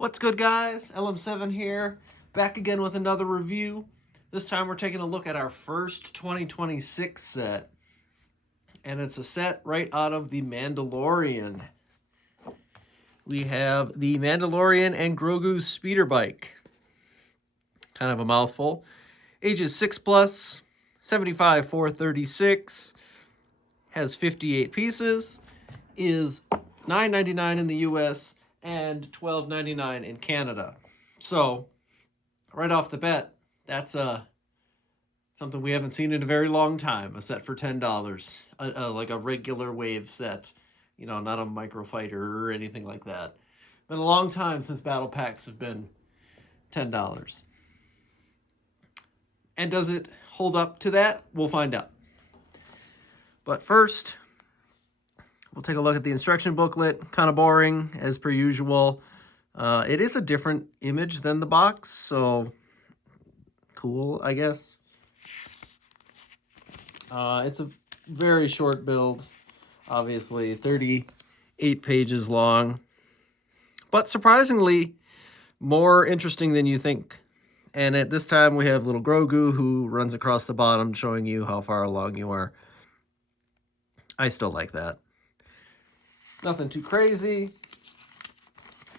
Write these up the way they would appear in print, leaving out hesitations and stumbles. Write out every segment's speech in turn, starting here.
What's good, guys? LM7 here, back again with another review. This time we're taking a look at our first 2026 set, and it's a set right out of The Mandalorian. We have The Mandalorian and Grogu speeder bike. Kind of a mouthful. Ages 6 plus, 75 436, has 58 pieces, is $9.99 in the US and $12.99 in Canada. So, right off the bat, that's something we haven't seen in a very long time. A set for $10, like a regular wave set, not a microfighter or anything like that. Been a long time since battle packs have been $10. And does it hold up to that? We'll find out. But first, we'll take a look at the instruction booklet. Kind of boring, as per usual. It is a different image than the box, so cool, I guess. It's a very short build, obviously, 38 pages long, but surprisingly more interesting than you think. And at this time, we have little Grogu who runs across the bottom, showing you how far along you are. I still like that. Nothing too crazy.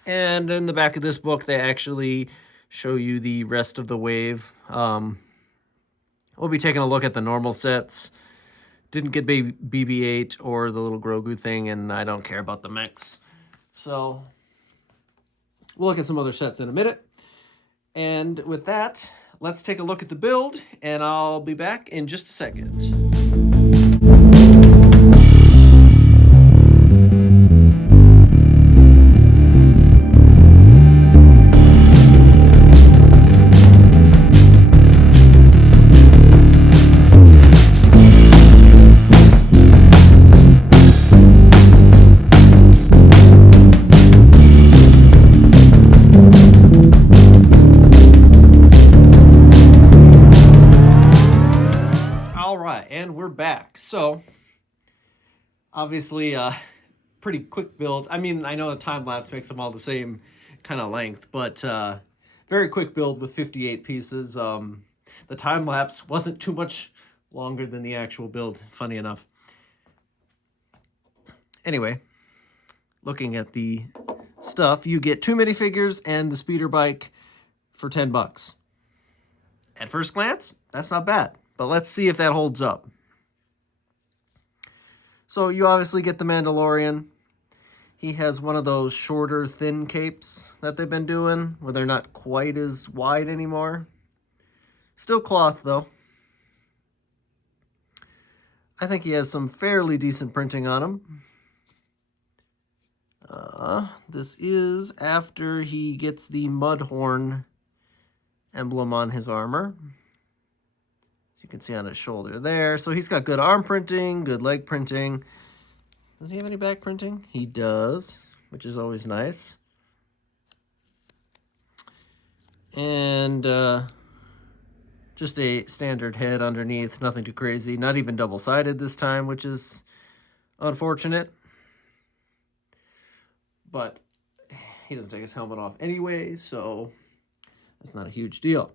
And in the back of this book, they actually show you the rest of the wave. We'll be taking a look at the normal sets. Didn't get BB-8 or the little Grogu thing, and I don't care about the mix. So we'll look at some other sets in a minute. And with that, let's take a look at the build, and I'll be back in just a second. And we're back. So, obviously, pretty quick build. I mean, I know the time lapse makes them all the same kind of length, but very quick build with 58 pieces. The time lapse wasn't too much longer than the actual build, funny enough. Anyway, looking at the stuff, you get 2 minifigures and the speeder bike for $10. At first glance, that's not bad. But let's see if that holds up. So you obviously get the Mandalorian. He has one of those shorter, thin capes that they've been doing, where they're not quite as wide anymore. Still cloth, though. I think he has some fairly decent printing on him. This is after he gets the Mudhorn emblem on his armor. You can see on his shoulder there. So he's got good arm printing, good leg printing. Does he have any back printing? He does, which is always nice. And just a standard head underneath, nothing too crazy. Not even double-sided this time, which is unfortunate. But he doesn't take his helmet off anyway, so that's not a huge deal.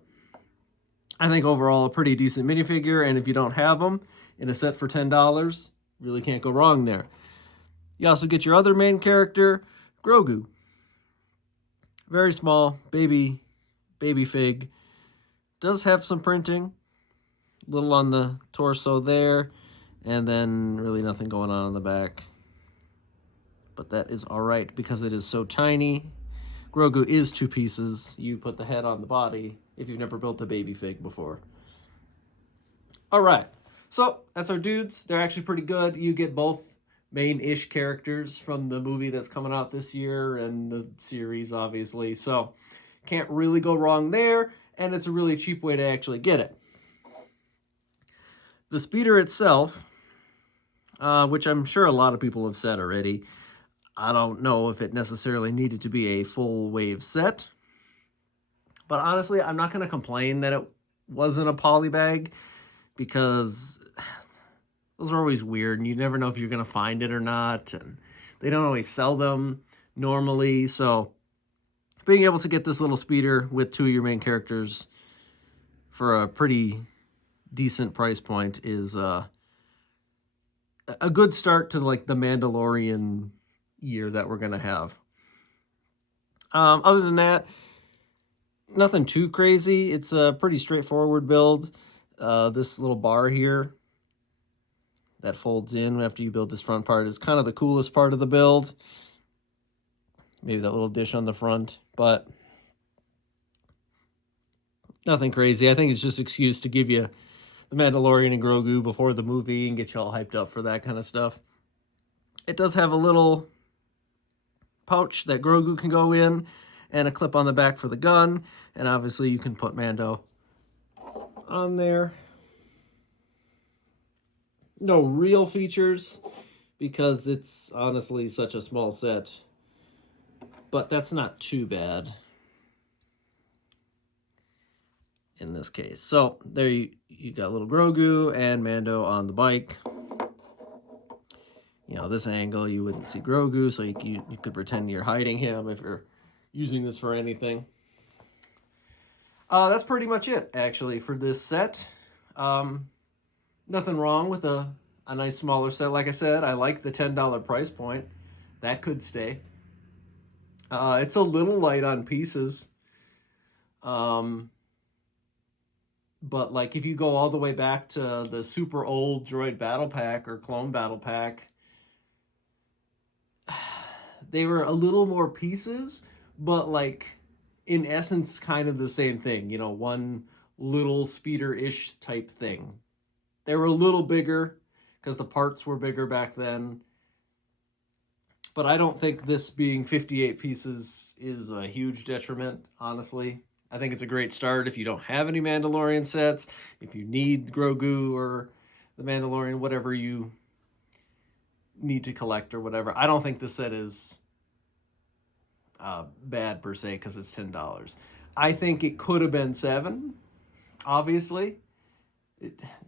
I think overall a pretty decent minifigure, and if you don't have them in a set for $10, really can't go wrong there. You also get your other main character, Grogu. Very small, baby fig. Does have some printing, a little on the torso there, and then really nothing going on the back. But that is all right because it is so tiny. Grogu is 2 pieces. You put the head on the body if you've never built a baby fig before. All right, so that's our dudes. They're actually pretty good. You get both main-ish characters from the movie that's coming out this year and the series, obviously. So can't really go wrong there, and it's a really cheap way to actually get it. The speeder itself, which I'm sure a lot of people have said already, I don't know if it necessarily needed to be a full wave set. But honestly, I'm not going to complain that it wasn't a poly bag, because those are always weird, and you never know if you're going to find it or not. And they don't always sell them normally. So being able to get this little speeder with 2 of your main characters for a pretty decent price point is a good start to like the Mandalorian year that we're going to have. Other than that, nothing too crazy. It's a pretty straightforward build. This little bar here that folds in after you build this front part is kind of the coolest part of the build. Maybe that little dish on the front, but nothing crazy. I think it's just an excuse to give you the Mandalorian and Grogu before the movie and get you all hyped up for that kind of stuff. It does have a little pouch that Grogu can go in and a clip on the back for the gun. And obviously you can put Mando on there. No real features because it's honestly such a small set. But that's not too bad in this case. So there you got little Grogu and Mando on the bike. You know, this angle you wouldn't see Grogu, so you could pretend you're hiding him if you're using this for anything. That's pretty much it, actually, for this set. Nothing wrong with a nice smaller set. Like I said, I like the $10 price point. That could stay. It's a little light on pieces. But like if you go all the way back to the super old Droid Battle Pack or Clone Battle Pack, they were a little more pieces, but like in essence kind of the same thing, you know, one little speeder-ish type thing. They were a little bigger because the parts were bigger back then. But I don't think this being 58 pieces is a huge detriment, honestly. I think it's a great start if you don't have any Mandalorian sets, if you need Grogu or the Mandalorian, whatever you need to collect or whatever. I don't think this set is bad per se because it's $10. I think it could have been $7, obviously.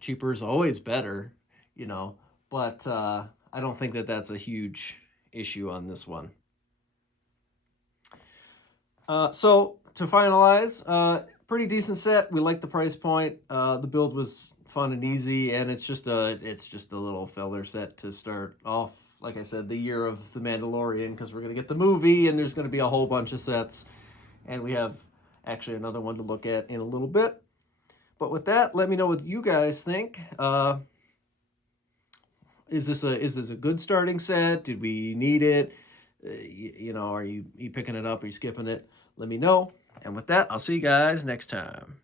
Cheaper is always better, you know, but I don't think that that's a huge issue on this one. So to finalize, pretty decent set. We like the price point. The build was fun and easy, and it's just a little filler set to start off. Like I said, the year of the Mandalorian, because we're gonna get the movie, and there's gonna be a whole bunch of sets, and we have actually another one to look at in a little bit. But with that, let me know what you guys think. Is this a good starting set? Did we need it? You know, are you picking it up? Are you skipping it? Let me know. And with that, I'll see you guys next time.